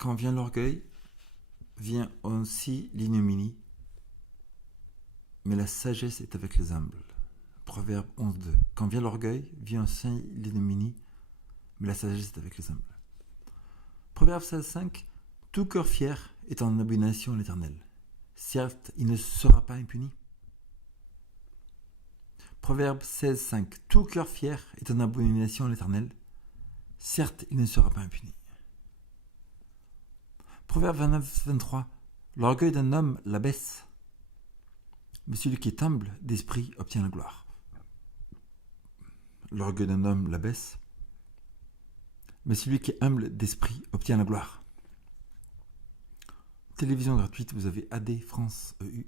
quand vient l'orgueil, vient aussi l'ignominie, mais la sagesse est avec les humbles. Proverbe 11.2. Quand vient l'orgueil, vient aussi l'ignominie, mais la sagesse est avec les humbles. Proverbe 16.5. Tout cœur fier est en abomination à l'Éternel. Certes, il ne sera pas impuni. Proverbe 16.5. Tout cœur fier est en abomination à l'Éternel. Certes, il ne sera pas impuni. Proverbe 29.23. L'orgueil d'un homme l'abaisse, mais celui qui est humble d'esprit obtient la gloire. L'orgueil d'un homme l'abaisse, mais celui qui est humble d'esprit obtient la gloire. Télévision gratuite, vous avez AD France EU.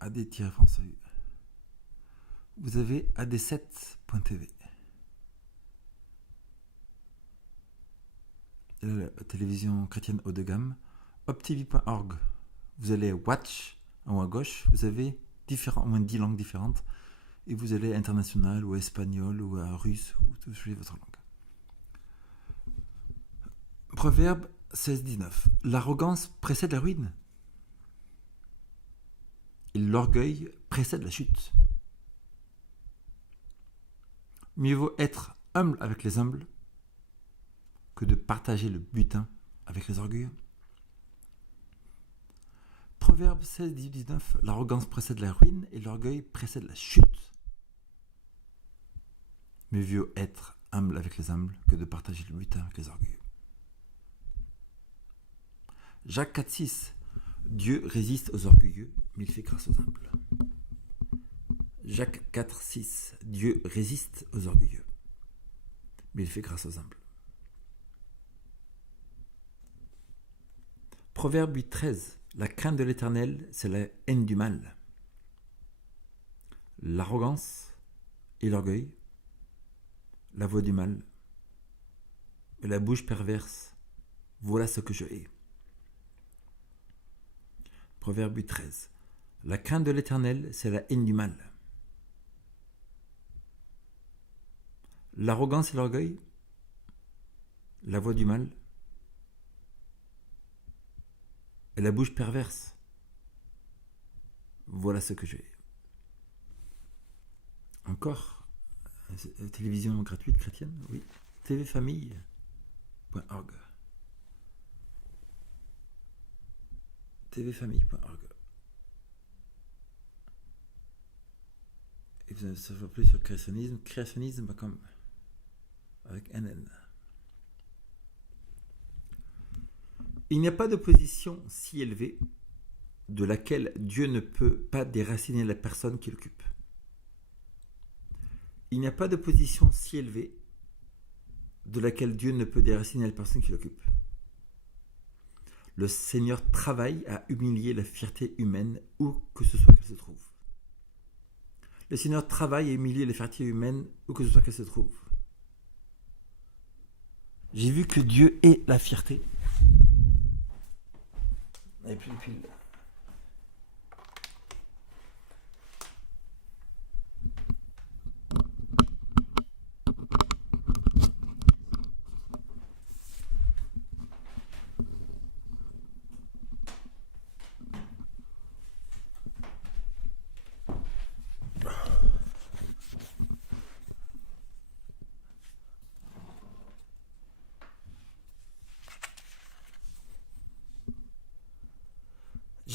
AD-France EU. Vous avez AD7.tv. La télévision chrétienne haut de gamme. optv.org. Vous allez Watch en haut à gauche. Vous avez au moins 10 langues différentes. Et vous allez international ou espagnol ou russe ou tout votre langue. Proverbe 16.19. L'arrogance précède la ruine. Et l'orgueil précède la chute. Mieux vaut être humble avec les humbles que de partager le butin avec les orgueilleux. Proverbe 16.19. L'arrogance précède la ruine et l'orgueil précède la chute. Mieux vaut être humble avec les humbles que de partager le butin avec les orgueilleux. Jacques 4.6. Dieu résiste aux orgueilleux, mais il fait grâce aux humbles. Jacques 4.6. Dieu résiste aux orgueilleux, mais il fait grâce aux humbles. Proverbe 8.13. La crainte de l'Éternel, c'est la haine du mal. L'arrogance et l'orgueil, la voix du mal, et la bouche perverse, voilà ce que je hais. Proverbe 8.13. La crainte de l'Éternel, c'est la haine du mal. L'arrogance et l'orgueil, la voix du mal, et la bouche perverse, voilà ce que je hais. Encore, télévision gratuite chrétienne, oui, tvfamille.org. tvfamille.org. Et vous allez savoir plus sur créationnisme, créationnisme.com avec NN. Il n'y a pas de position si élevée de laquelle Dieu ne peut pas déraciner la personne qui l'occupe. Il n'y a pas de position si élevée de laquelle Dieu ne peut déraciner la personne qui l'occupe. Le Seigneur travaille à humilier la fierté humaine où que ce soit qu'elle se trouve. Le Seigneur travaille à humilier la fierté humaine où que ce soit qu'elle se trouve. J'ai vu que Dieu est la fierté. Et puis.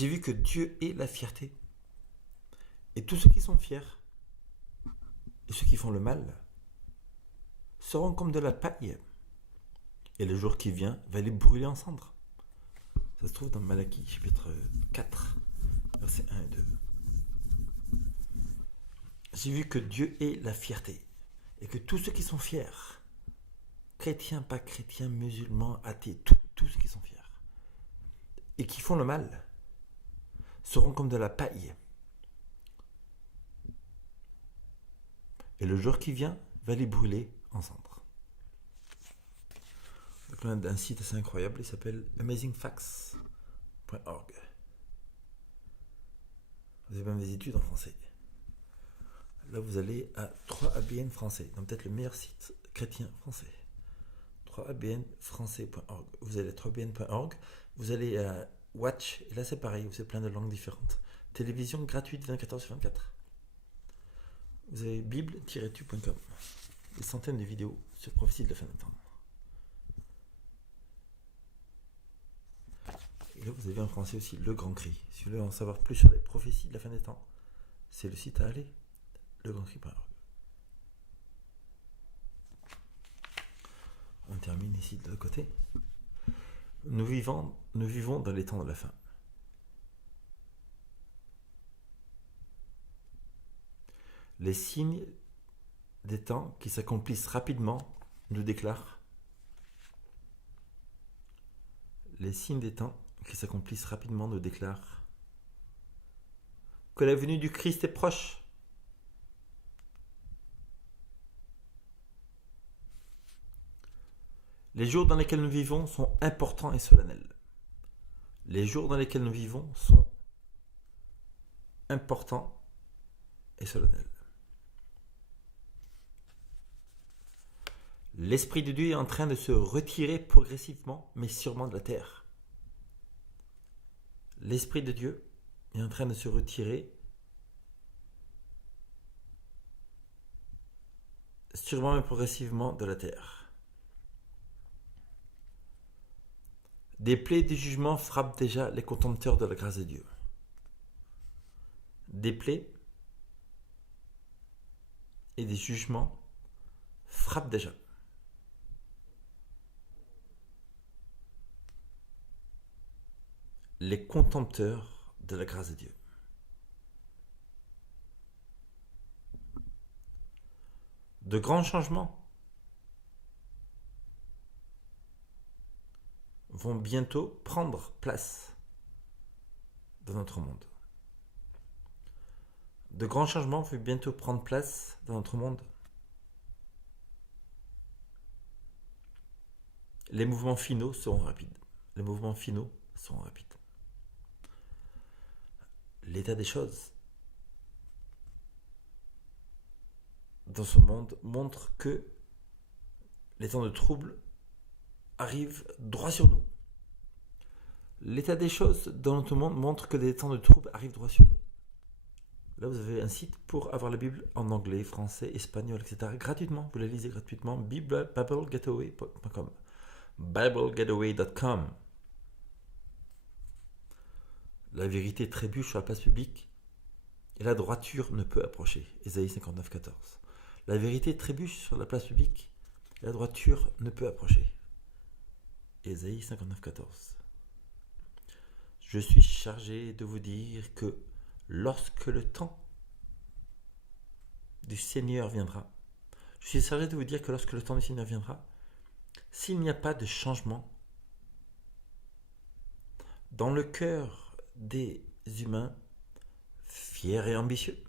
J'ai vu que Dieu est la fierté. Et tous ceux qui sont fiers, et ceux qui font le mal, seront comme de la paille. Et le jour qui vient va les brûler en cendres. Ça se trouve dans Malachie, chapitre 4, versets 1 et 2. J'ai vu que Dieu est la fierté. Et que tous ceux qui sont fiers, chrétiens, pas chrétiens, musulmans, athées, tous ceux qui sont fiers, et qui font le mal, seront comme de la paille. Et le jour qui vient va les brûler en cendres. Donc là, un site assez incroyable, il s'appelle amazingfacts.org. Vous avez même des études en français. Là, vous allez à 3ABN français, donc peut-être le meilleur site chrétien français. 3abnfrançais.org. Vous allez à 3abn.org, vous allez à Watch, et là c'est pareil, vous avez plein de langues différentes. Télévision gratuite 24h/24. Vous avez bible-tu.com. Des centaines de vidéos sur prophétie de la fin des temps. Et là vous avez en français aussi Le Grand Cri. Si vous voulez en savoir plus sur les prophéties de la fin des temps, c'est le site à aller, legrandcri.org. On termine ici de l'autre côté. Nous vivons dans les temps de la fin. Les signes des temps qui s'accomplissent rapidement nous déclarent. Les signes des temps qui s'accomplissent rapidement nous déclarent que la venue du Christ est proche. Les jours dans lesquels nous vivons sont importants et solennels. Les jours dans lesquels nous vivons sont importants et solennels. L'Esprit de Dieu est en train de se retirer progressivement, mais sûrement de la terre. L'Esprit de Dieu est en train de se retirer sûrement mais progressivement de la terre. Des plaies du jugement frappent déjà les contempteurs de la grâce de Dieu. Des plaies et des jugements frappent déjà. Les contempteurs de la grâce de Dieu. De grands changements vont bientôt prendre place dans notre monde. De grands changements vont bientôt prendre place dans notre monde. Les mouvements finaux seront rapides. Les mouvements finaux seront rapides. L'état des choses dans ce monde montre que les temps de trouble arrivent droit sur nous. L'état des choses dans notre monde montre que les temps de trouble arrivent droit sur nous. Là, vous avez un site pour avoir la Bible en anglais, français, espagnol, etc. gratuitement. Vous la lisez gratuitement. BibleGetaway.com. BibleGetaway.com. La vérité trébuche sur la place publique et la droiture ne peut approcher. Ésaïe 59,14. La vérité trébuche sur la place publique et la droiture ne peut approcher. Ésaïe 59,14. Je suis chargé de vous dire que lorsque le temps du Seigneur viendra, je suis chargé de vous dire que lorsque le temps du Seigneur viendra, s'il n'y a pas de changement dans le cœur des humains fiers et ambitieux,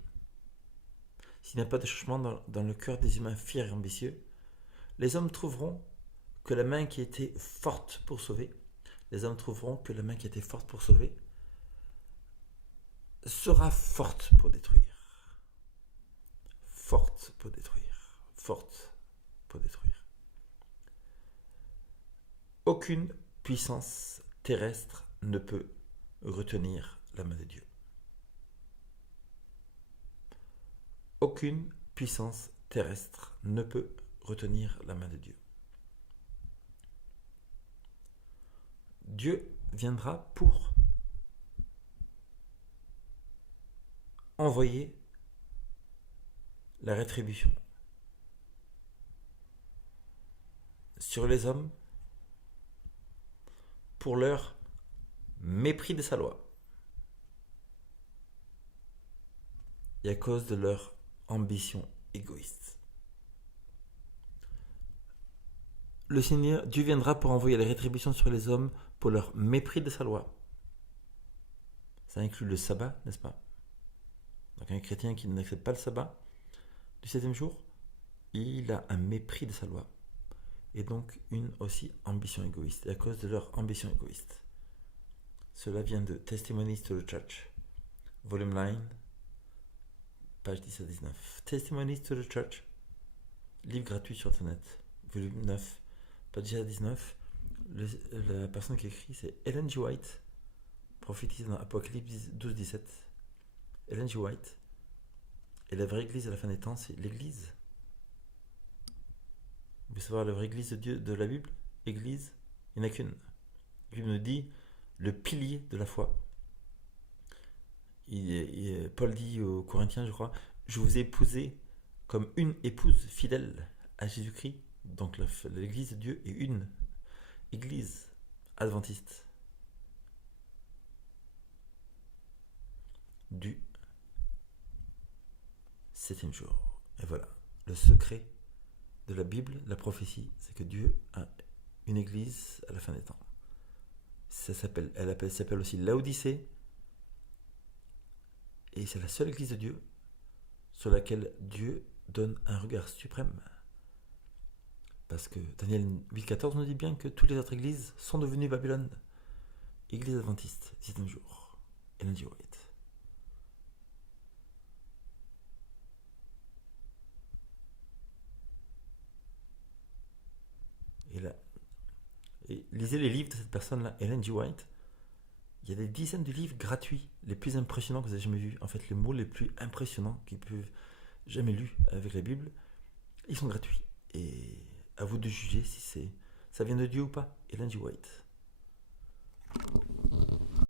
s'il n'y a pas de changement dans le cœur des humains fiers et ambitieux, les hommes trouveront que la main qui était forte pour sauver, sera forte pour détruire. Forte pour détruire. Forte pour détruire. Aucune puissance terrestre ne peut retenir la main de Dieu. Aucune puissance terrestre ne peut retenir la main de Dieu. Dieu viendra pour envoyer la rétribution sur les hommes pour leur mépris de sa loi et à cause de leur ambition égoïste. Le Seigneur, Dieu viendra pour envoyer la rétribution sur les hommes pour leur mépris de sa loi. Ça inclut le sabbat, n'est-ce pas? Donc un chrétien qui n'accepte pas le sabbat du 7e jour, il a un mépris de sa loi. Et donc une aussi ambition égoïste. Et à cause de leur ambition égoïste. Cela vient de Testimonies to the Church, volume 9, page 10 à 19. Testimonies to the Church, livre gratuit sur Internet, volume 9, page 19. La personne qui écrit, c'est Ellen G. White, prophétise dans Apocalypse 12-17. Ellen G. White. Et la vraie église à la fin des temps, c'est l'église. Vous voulez savoir la vraie église de Dieu, de la Bible? Église, il n'y en a qu'une. La Bible nous dit le pilier de la foi. Paul dit aux Corinthiens, je crois, je vous ai épousé comme une épouse fidèle à Jésus-Christ. Donc l'église de Dieu est une église adventiste du 7e jour. Et voilà, le secret de la Bible, la prophétie, c'est que Dieu a une église à la fin des temps. Elle s'appelle aussi Laodicée, et c'est la seule église de Dieu sur laquelle Dieu donne un regard suprême. Parce que Daniel 8,14 nous dit bien que toutes les autres églises sont devenues Babylone. Église adventiste, 7e jour. Ellen G. White. Et là, lisez les livres de cette personne-là, Ellen G. White. Il y a des dizaines de livres gratuits, les plus impressionnants que vous avez jamais vus. En fait, les mots les plus impressionnants qu'ils peuvent jamais lus avec la Bible, ils sont gratuits. Et à vous de juger si ça vient de Dieu ou pas. Ellen G. White.